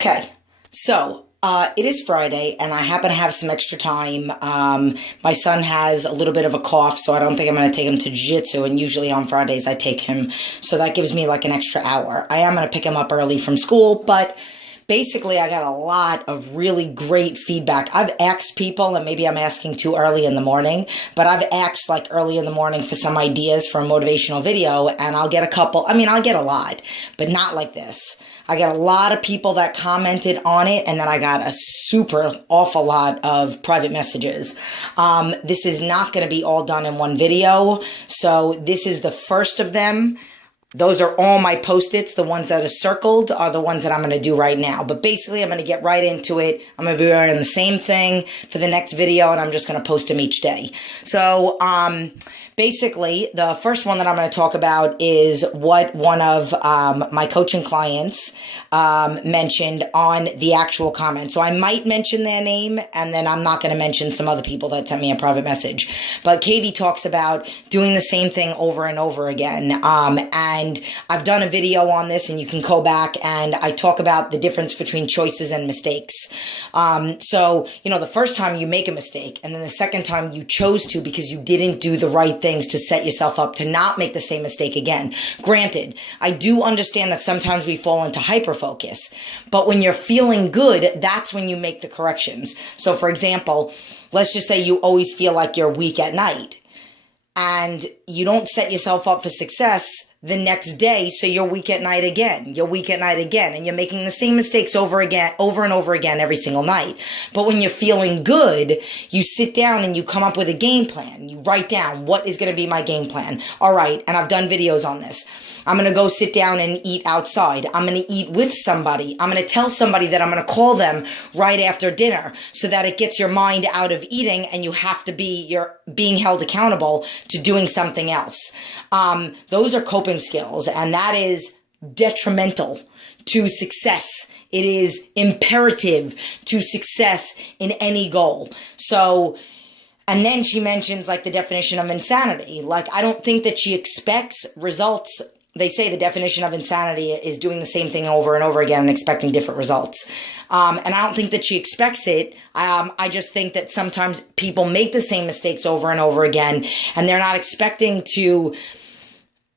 Okay, so it is Friday, and I happen to have some extra time. My son has a little bit of a cough, so I don't think I'm going to take him to jiu-jitsu, and usually on Fridays I take him, so that gives me like an extra hour. I am going to pick him up early from school, but basically I got a lot of really great feedback. I've asked people, and maybe I'm asking too early in the morning, but I've asked like early in the morning for some ideas for a motivational video, and I'll get a couple. I mean, I'll get a lot, but not like this. I got a lot of people that commented on it, and then I got a super awful lot of private messages. This is not going to be all done in one video, so this is the first of them. Those are all my post-its. The ones that are circled are the ones that I'm going to do right now. But basically, I'm going to get right into it. I'm going to be wearing the same thing for the next video, and I'm just going to post them each day. So, basically, the first one that I'm going to talk about is what one of my coaching clients mentioned on the actual comment. So I might mention their name, and then I'm not going to mention some other people that sent me a private message. But Katie talks about doing the same thing over and over again. And I've done a video on this, and you can go back, and I talk about the difference between choices and mistakes. So, you know, the first time you make a mistake, and then the second time you chose to because you didn't do the right things to set yourself up to not make the same mistake again. Granted, I do understand that sometimes we fall into hyperfocus, but when you're feeling good, that's when you make the corrections. So, for example, let's just say you always feel like you're weak at night, and you don't set yourself up for success the next day, so you're weak at night again. You're weak at night again, and you're making the same mistakes over and over again every single night. But when you're feeling good, you sit down and you come up with a game plan. You write down, what is going to be my game plan? All right, and I've done videos on this. I'm going to go sit down and eat outside. I'm going to eat with somebody. I'm going to tell somebody that I'm going to call them right after dinner so that it gets your mind out of eating, and you have to you're being held accountable to doing something else. Those are coping skills, and that is detrimental to success. It is imperative to success in any goal. So, and then she mentions like the definition of insanity. Like, I don't think that she expects results. They say the definition of insanity is doing the same thing over and over again and expecting different results. And I don't think that she expects it. I just think that sometimes people make the same mistakes over and over again, and they're not expecting to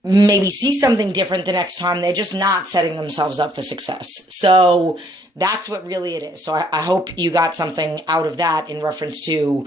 maybe see something different the next time. They're just not setting themselves up for success. So that's what really it is. So I hope you got something out of that in reference to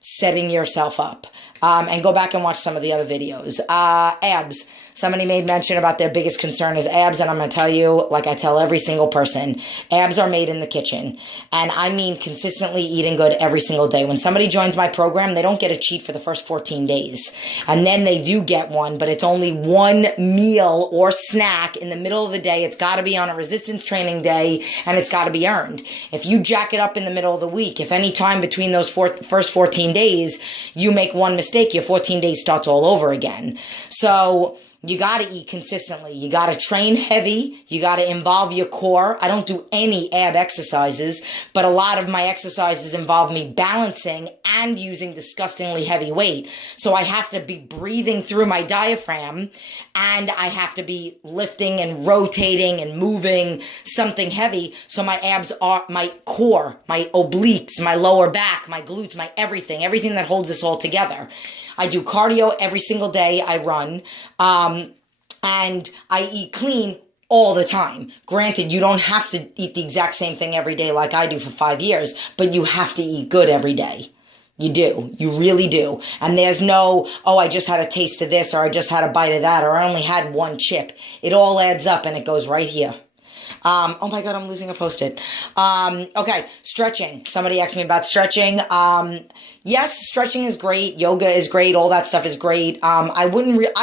setting yourself up. And go back and watch some of the other videos. Abs. Somebody made mention about their biggest concern is abs, and I'm going to tell you, like I tell every single person, abs are made in the kitchen. And I mean consistently eating good every single day. When somebody joins my program, they don't get a cheat for the first 14 days. And then they do get one, but it's only one meal or snack in the middle of the day. It's got to be on a resistance training day, and it's got to be earned. If you jack it up in the middle of the week, if any time between those first 14 days, you make one mistake, your 14 days starts all over again. So you got to eat consistently. You got to train heavy. You got to involve your core. I don't do any ab exercises, but a lot of my exercises involve me balancing and using disgustingly heavy weight. So I have to be breathing through my diaphragm, and I have to be lifting and rotating and moving something heavy. So my abs are my core, my obliques, my lower back, my glutes, my everything that holds this all together. I do cardio every single day. I run. And I eat clean all the time. Granted, you don't have to eat the exact same thing every day like I do for 5 years, but you have to eat good every day. You do. You really do. And there's no, oh, I just had a taste of this, or I just had a bite of that, or I only had one chip. It all adds up, and it goes right here. Oh my God, I'm losing a Post-it. Okay, stretching. Somebody asked me about stretching. Yes, stretching is great. Yoga is great. All that stuff is great. I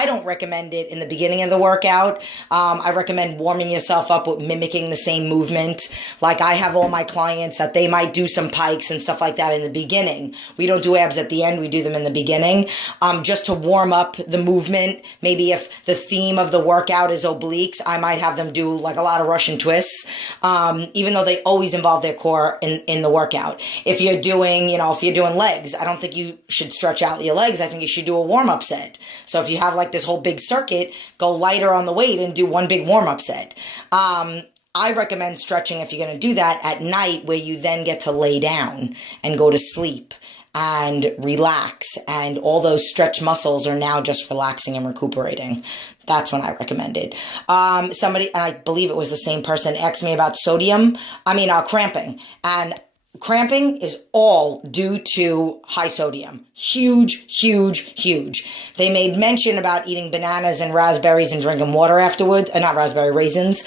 don't recommend it in the beginning of the workout. I recommend warming yourself up with mimicking the same movement. Like I have all my clients that they might do some pikes and stuff like that in the beginning. We don't do abs at the end. We do them in the beginning. Just to warm up the movement. Maybe if the theme of the workout is obliques, I might have them do like a lot of Russian twists. Even though they always involve their core in the workout. If you're doing legs, I don't think you should stretch out your legs. I think you should do a warm-up set. So if you have like this whole big circuit, go lighter on the weight and do one big warm-up set. I recommend stretching if you're going to do that at night, where you then get to lay down and go to sleep and relax, and all those stretch muscles are now just relaxing and recuperating. That's when I recommend it. Somebody, and I believe it was the same person, asked me about cramping. And cramping is all due to high sodium. Huge, huge, huge. They made mention about eating bananas and raspberries and drinking water afterwards. Not raspberry, raisins.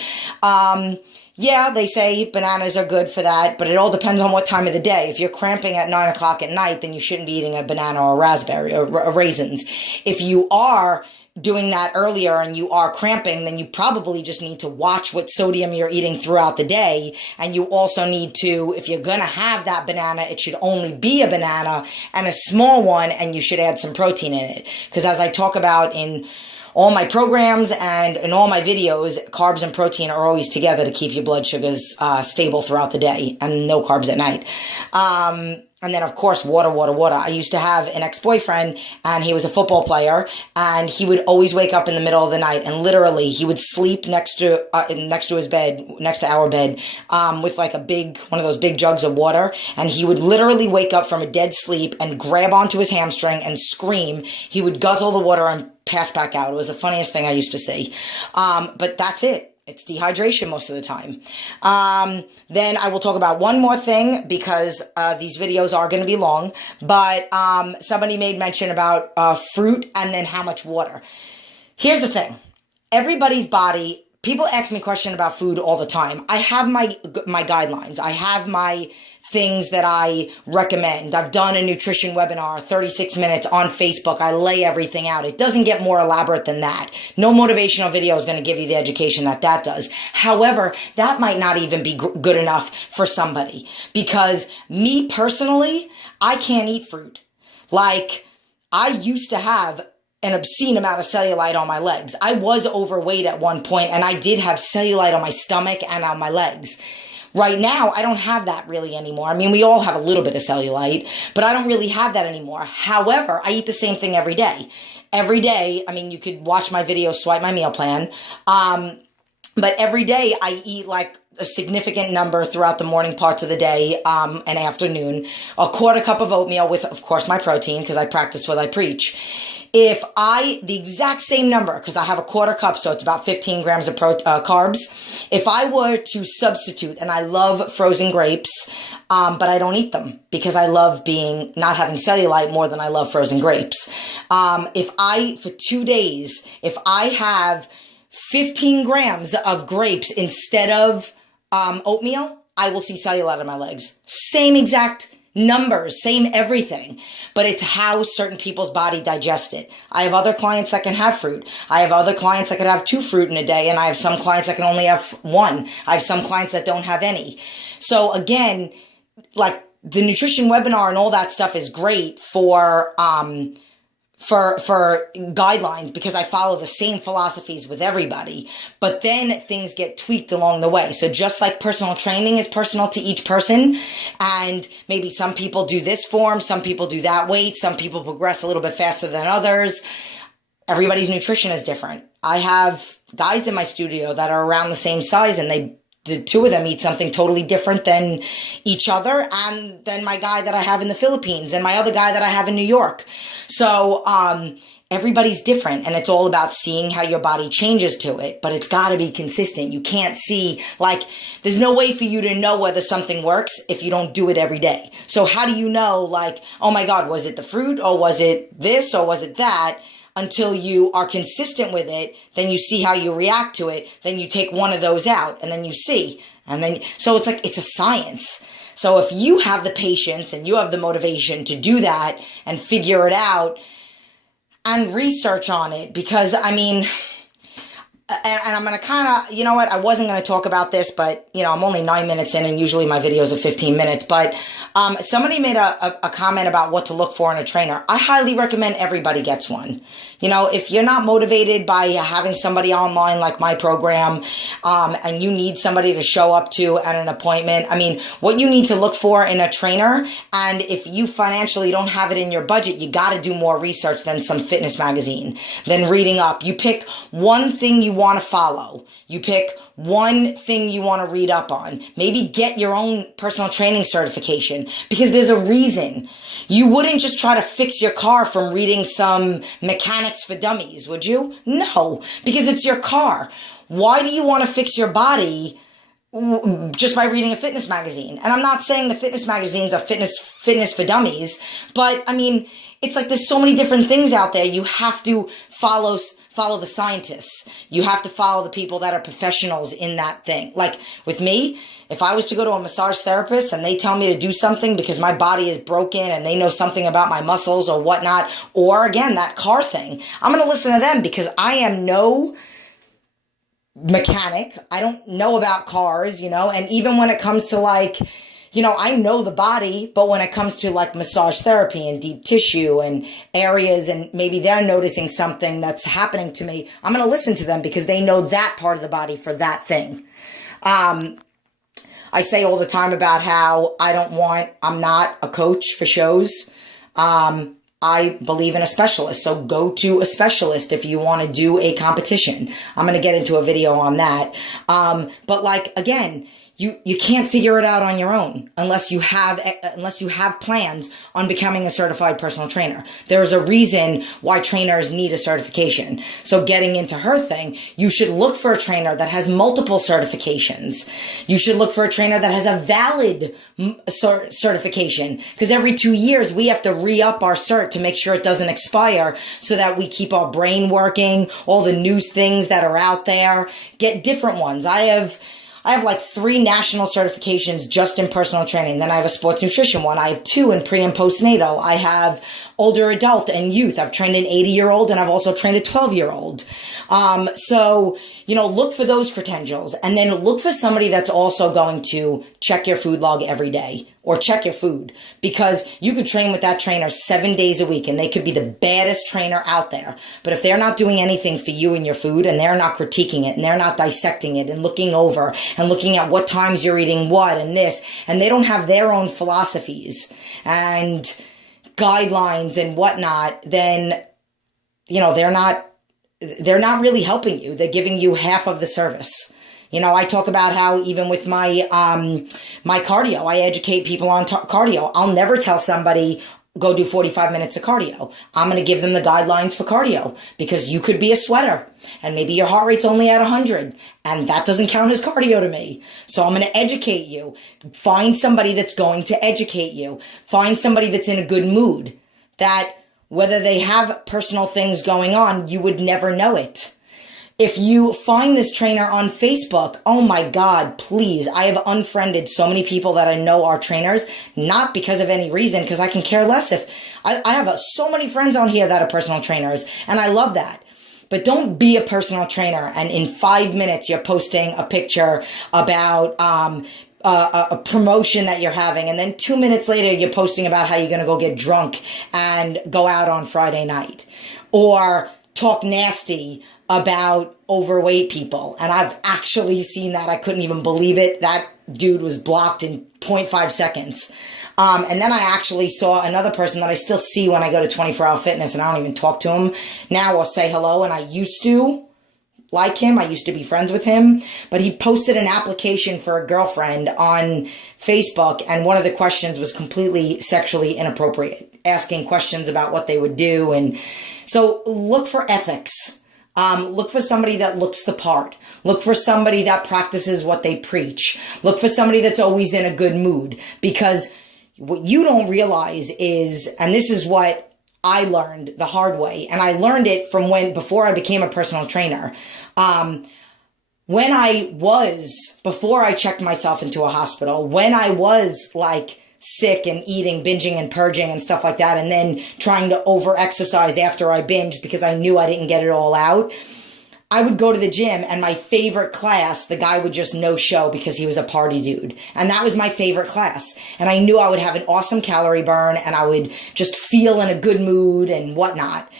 Yeah, they say bananas are good for that, but it all depends on what time of the day. If you're cramping at 9 o'clock at night, then you shouldn't be eating a banana or a raspberry or raisins. If you are doing that earlier and you are cramping, then you probably just need to watch what sodium you're eating throughout the day. And you also need to, if you're going to have that banana, it should only be a banana and a small one, and you should add some protein in it. Because as I talk about in all my programs and in all my videos, carbs and protein are always together to keep your blood sugars stable throughout the day, and no carbs at night. And then, of course, water. I used to have an ex-boyfriend, and he was a football player, and he would always wake up in the middle of the night, and literally he would sleep next to his bed, next to our bed, with like one of those big jugs of water, and he would literally wake up from a dead sleep and grab onto his hamstring and scream. He would guzzle the water and pass back out. It was the funniest thing I used to see. But that's it. It's dehydration most of the time. Then I will talk about one more thing, because these videos are going to be long. But somebody made mention about fruit and then how much water. Here's the thing. Everybody's body, people ask me questions about food all the time. I have my guidelines. I have my things that I recommend. I've done a nutrition webinar, 36 minutes on Facebook. I lay everything out. It doesn't get more elaborate than that. No motivational video is going to give you the education that does. However, that might not even be good enough for somebody, because me personally, I can't eat fruit. Like, I used to have an obscene amount of cellulite on my legs. I was overweight at one point, and I did have cellulite on my stomach and on my legs. Right now, I don't have that really anymore. I mean, we all have a little bit of cellulite, but I don't really have that anymore. However, I eat the same thing every day. Every day, I mean, you could watch my video, swipe my meal plan. But every day I eat like a significant number throughout the morning parts of the day, and afternoon. A quarter cup of oatmeal with, of course, my protein, because I practice what I preach. The exact same number, because I have a quarter cup, so it's about 15 grams of carbs. If I were to substitute, and I love frozen grapes, but I don't eat them because I love not having cellulite more than I love frozen grapes. For 2 days, if I have 15 grams of grapes instead of oatmeal, I will see cellulite on my legs. Same exact numbers, same everything, but it's how certain people's body digest it. I have other clients that can have fruit. I have other clients that can have 2 fruit in a day, and I have some clients that can only have 1. I have some clients that don't have any. So again, like, the nutrition webinar and all that stuff is great for guidelines, because I follow the same philosophies with everybody, but then things get tweaked along the way. So just like personal training is personal to each person, and maybe some people do this form, some people do that weight, some people progress a little bit faster than others. Everybody's nutrition is different. I have guys in my studio that are around the same size, and the 2 of them eat something totally different than each other, and then my guy that I have in the Philippines and my other guy that I have in New York. So everybody's different, and it's all about seeing how your body changes to it, but it's got to be consistent. You can't see, like, there's no way for you to know whether something works if you don't do it every day. So how do you know, like, oh my God, was it the fruit, or was it this, or was it that? Until you are consistent with it, then you see how you react to it, then you take one of those out, and then you see. And then, so it's like, it's a science. So if you have the patience and you have the motivation to do that and figure it out and research on it, because I mean, and I'm going to kind of, you know what, I wasn't going to talk about this, but, you know, I'm only 9 minutes in, and usually my videos are 15 minutes, but somebody made a comment about what to look for in a trainer. I highly recommend everybody gets one. You know, if you're not motivated by having somebody online like my program, and you need somebody to show up to at an appointment, I mean, what you need to look for in a trainer, and if you financially don't have it in your budget, you got to do more research than some fitness magazine, than reading up. You pick one thing you want to follow. You pick one thing you want to read up on. Maybe get your own personal training certification, because there's a reason. You wouldn't just try to fix your car from reading some Mechanics for Dummies, would you? No, because it's your car. Why do you want to fix your body just by reading a fitness magazine? And I'm not saying the fitness magazines are fitness for dummies, but I mean, it's like there's so many different things out there. You have to follow the scientists. You have to follow the people that are professionals in that thing. Like with me, if I was to go to a massage therapist and they tell me to do something because my body is broken and they know something about my muscles or whatnot, or again, that car thing, I'm going to listen to them, because I am no mechanic. I don't know about cars, and even when it comes to like, I know the body, but when it comes to like massage therapy and deep tissue and areas, and maybe they're noticing something that's happening to me, I'm going to listen to them because they know that part of the body for that thing. I say all the time about how I'm not a coach for shows. I believe in a specialist. So go to a specialist if you want to do a competition. I'm going to get into a video on that. But like, again, you can't figure it out on your own unless you have plans on becoming a certified personal trainer. There's a reason why trainers need a certification. So getting into her thing, you should look for a trainer that has multiple certifications. You should look for a trainer that has a valid certification, because every 2 years we have to re-up our cert to make sure it doesn't expire, so that we keep our brain working, all the new things that are out there. Get different ones. I have like 3 national certifications just in personal training. Then I have a sports nutrition one. I have 2 in pre and postnatal. I have older adult and youth. I've trained an 80-year-old and I've also trained a 12-year-old. So, look for those credentials, and then look for somebody that's also going to check your food log every day, or check your food, because you could train with that trainer 7 days a week and they could be the baddest trainer out there. But if they're not doing anything for you and your food, and they're not critiquing it, and they're not dissecting it and looking over and looking at what times you're eating what and this, and they don't have their own philosophies and guidelines and whatnot, then, they're not really helping you. They're giving you half of the service. I talk about how even with my cardio, I educate people on cardio. I'll never tell somebody, go do 45 minutes of cardio. I'm going to give them the guidelines for cardio, because you could be a sweater and maybe your heart rate's only at 100, and that doesn't count as cardio to me. So I'm going to educate you. Find somebody that's going to educate you. Find somebody that's in a good mood, that whether they have personal things going on, you would never know it. If you find this trainer on Facebook, oh my God, please. I have unfriended so many people that I know are trainers, not because of any reason, because I can care less if I have so many friends on here that are personal trainers, and I love that. But don't be a personal trainer and in 5 minutes you're posting a picture about a promotion that you're having, and then 2 minutes later you're posting about how you're going to go get drunk and go out on Friday night, or talk nasty about overweight people. And I've actually seen that. I couldn't even believe it. That dude was blocked in 0.5 seconds. And then I actually saw another person that I still see when I go to 24-Hour Fitness, and I don't even talk to him now or say hello. And I used to like him. I used to be friends with him, but he posted an application for a girlfriend on Facebook, and one of the questions was completely sexually inappropriate, asking questions about what they would do. And so look for ethics. Look for somebody that looks the part. Look for somebody that practices what they preach. Look for somebody that's always in a good mood, because what you don't realize is, and this is what I learned the hard way, and I learned it from before I became a personal trainer. Before I checked myself into a hospital, when I was like sick and eating, binging and purging and stuff like that, and then trying to over-exercise after I binged because I knew I didn't get it all out, I would go to the gym, and my favorite class, the guy would just no-show because he was a party dude. And that was my favorite class. And I knew I would have an awesome calorie burn, and I would just feel in a good mood and whatnot.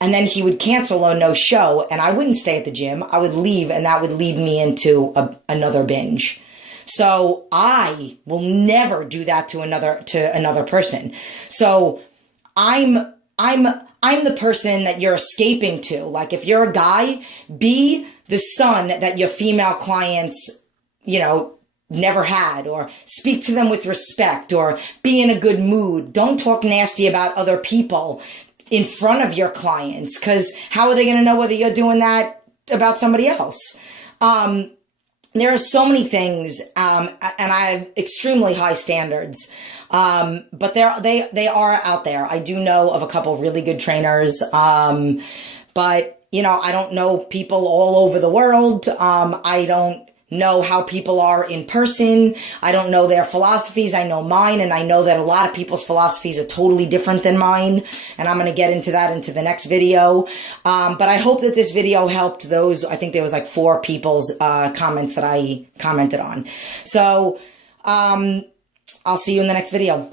And then he would cancel or no-show, and I wouldn't stay at the gym. I would leave, and that would lead me into another binge. So I will never do that to another person. So I'm the person that you're escaping to. Like, if you're a guy, be the son that your female clients, you know, never had, or speak to them with respect, or be in a good mood. Don't talk nasty about other people in front of your clients, because how are they going to know whether you're doing that about somebody else? There are so many things, and I have extremely high standards, but they are out there. I do know of a couple really good trainers, but, you know, I don't know people all over the world. I don't know how people are in person. I don't know their philosophies. I know mine, and I know that a lot of people's philosophies are totally different than mine, and I'm going to get into that into the next video. But I hope that this video helped those. I think there was like 4 people's comments that I commented on. So I'll see you in the next video.